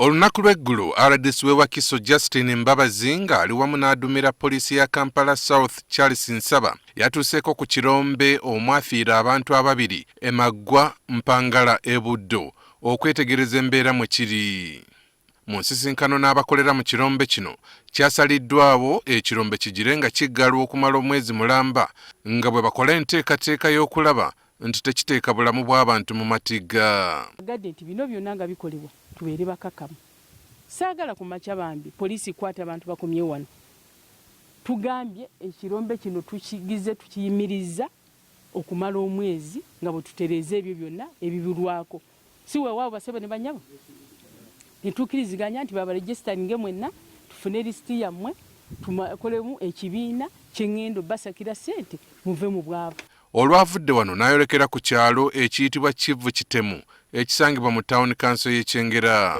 Olunaku lw'eggulu RDC w'e Kiso Justine Mbabazi nga ali wamu n'adumira poliisi ya Kampala South Charles Nsaba yatuuseeko ku kirombe omwafiira abantu ababiri emaggwa Mpangala e Buddo okwetegereza embeera mwe kiri. Mu nsisinkano n'abakolera mu kirombe kino kyasaliddwawo ekirombe kigire nga kiggalwa okumala omwezi mulamba nga bwe bakola enteekateeka y'okulaba nti tekiteeka bulamu bw'abantu mu mattigga. Gadde nti bino byonna nga bikolebwa tubeere bakakamu. Saagala ku makya bambi poliisi kwata abantu bakomye wano. Tugambye ekirombe kino tukigize tukiyimiriza okumala omwezi nga bwe tutereeza ebyo byonna ebibulwako. Si weewaawo basebe ne banyabo. Netukiriziganya nti babaregisitaringe mwenna tufune lisiti yammwe tukolemu ekibiina ky'engendo basakira ssente muve mu bwabwe. Olwavudde wano n'ayolekera ku kyalo ekiyitibwa Kivu Kitemu ekisangibwa mu Town Council Y'e Kyengera.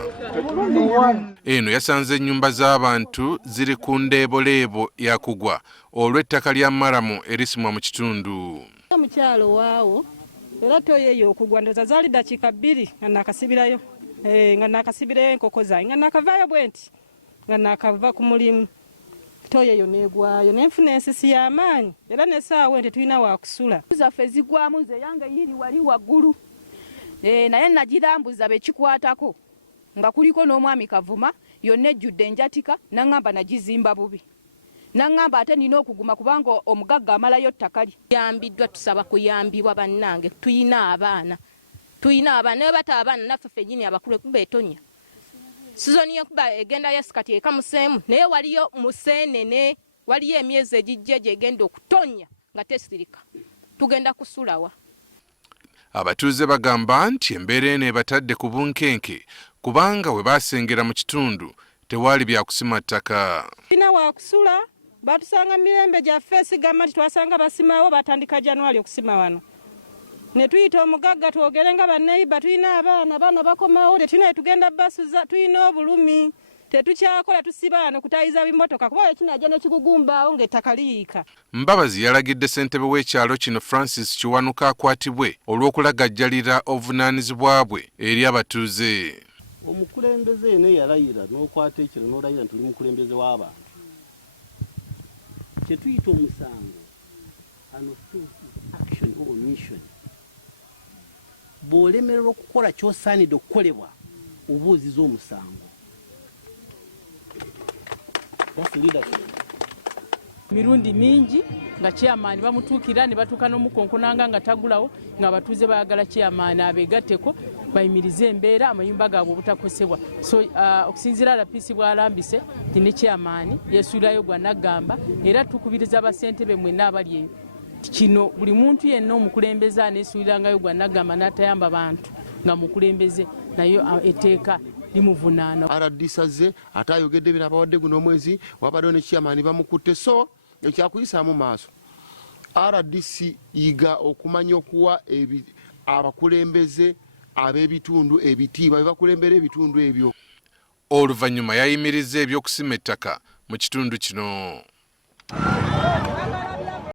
Eno yasanze ennyumba z'abantu ziri kundeboolebo yakugwa olw'ettaka lya Maramu erisimwa mu kitundu. Mu kyalo waawo era toyeyo okugwa ndoza zaali dakiika 2 nga nakasibirayo nga nakasibirayo enkoko zange nga nakavaayo bwenti nga nakava ku mulimu. Toyeyo negwayo nenfuna ensisi y'amaanyi era n'essaawa ente tulina waakusula. Zaffe zigwamu ze yange yiri wali waggulu naye nagirambuza bekikwatako nga kuliko n'omwami Kavuma yonna ejjudde enjatika naŋŋamba nagizimba bubi naŋŋamba ate nina okuguma kubanga omugagga amalayo ttaka lye. Yambiddwa tusaba kuyambibwa bannange tuyina abaana naye bata abaana naffe ffennyini abakulu beetonya. Sizoni y'enkuba egenda yasikati ekamuseemu naye waliyo museenene waliyo emyezi egijja gyegenda okutonya nga tesirika tugenda kusulawa. Abatuuze bagamba nti embeera eno ebatadde ku bunkenke kubanga we baasengera mu kitundu tewaali byakusima ttaka. Tulina waakusula batusanga mirembe gyaffe esigama nti twasanga basimaawo batandika January okusima wano. Ne tuyita omugagga twogere nga banneyiba tulina abaana bakomawo tetulina tugenda basuza tulina obulumi tetukyakola tusibaano kutayiza bimotoka kuba ekinajja nekigugumbaawo ng'ettaka liyiika. Mbabazi yalagidde ssentebe w'ekyalo kino Francis Kiwanuka akwatibwe olw'okulagajjalira obuvunaanyizibwa bwe eri abatuuze. Omukulembeze eno yalayira n'okwata ekiro n'olayira nti tuli mukulembeze w'abantu. Kye tuyita omusango action or omission. Bw'olemererwa okukola ky'osaanidde okukolebwa obuuziza omusango. Mirundi mingi nga chairman bamutuukira ne batuuka n'omukonkonanga nga tagulawo nga abatuuze bayagala chairman abeegatteko bayimirize embeera amayumba gaabwe obutakosebwa. So okusinziira RDC bw'alambise nti ne chairman yeesuulirayo gwa Nagamba era tukubiriza abasentebe mwenna abali eyo. Kino buli muntu yenna omukulembeze aneesuulirangayo gwa Nagamba n'atayamba bantu nga mukulembeze nayo etteeka limuvunaana. RDC azze ate ayogedde bino abawadde guno omwezi wabaddewo ne chairman bamukutte so ekyakuyisaamu maaso. RDC yiga okumanya okuwa abakulembeze ab'ebitundu ebitiibwa bye bakulembera ebitundu ebyo. Oluvannyuma yayimiriza ebyokusima ettaka mu kitundu kino.